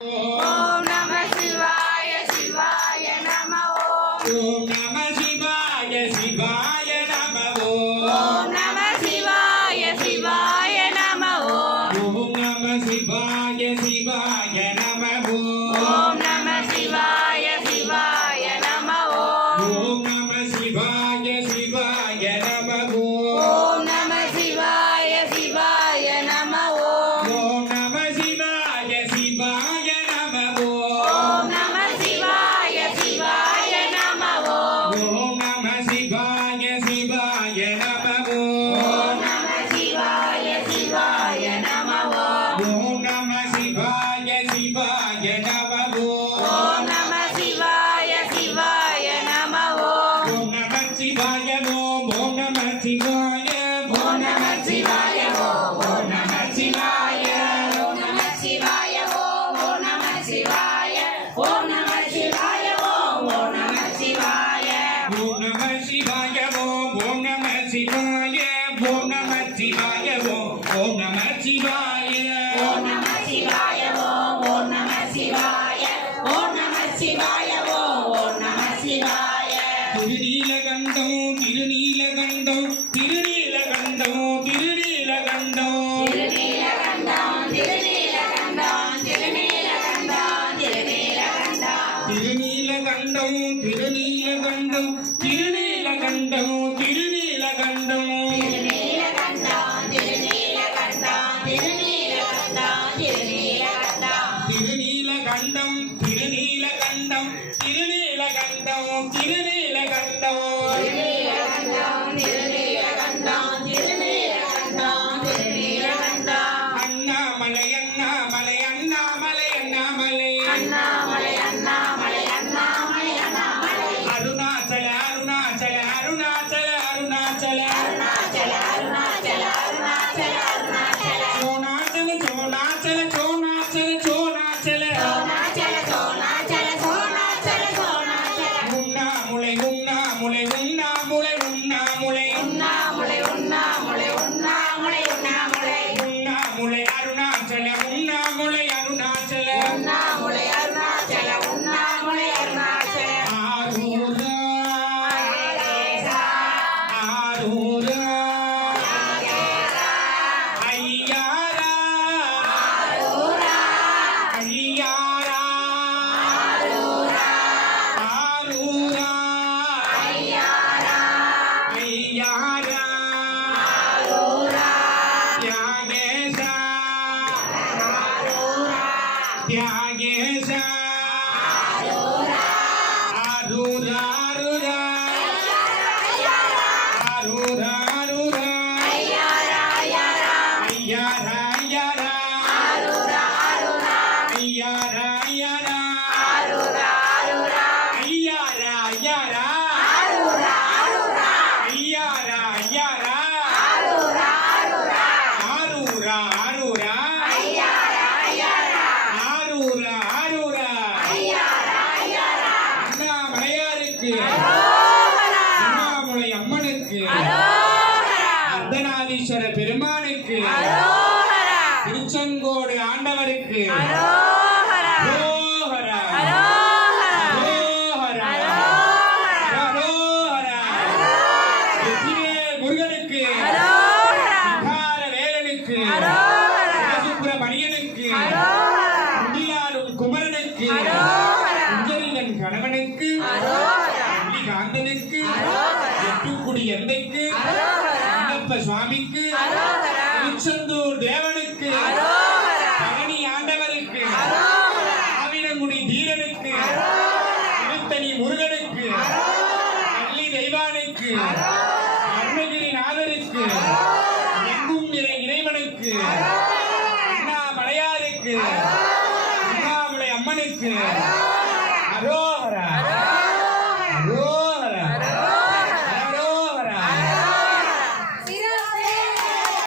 Oh. சிவாய ஓம் நம சிவாய ஓம் ஓம் நம சிவாய ஓம் நம சிவாய ஓம் ஓம் நம சிவாய திருநீலகண்டம் திருநீலகண்டம் திருநீலகண்டம் திருநீலகண்டம் கண்டம் திருநீல கண்டம் திருநீல கண்டம் திருநீல கண்டம் মনে নেই। Yeah. அருணாச்சலீஸ்வர பெருமானுக்கு திருச்செங்கோடு ஆண்டவருக்கு முருகனுக்கு பணியனுக்கு குமரனுக்கு கணவனுக்கு காந்தனுக்கு எட்டுக்குடி எந்தைக்கு பரம சுவாமிக்கு திருச்செந்தூர்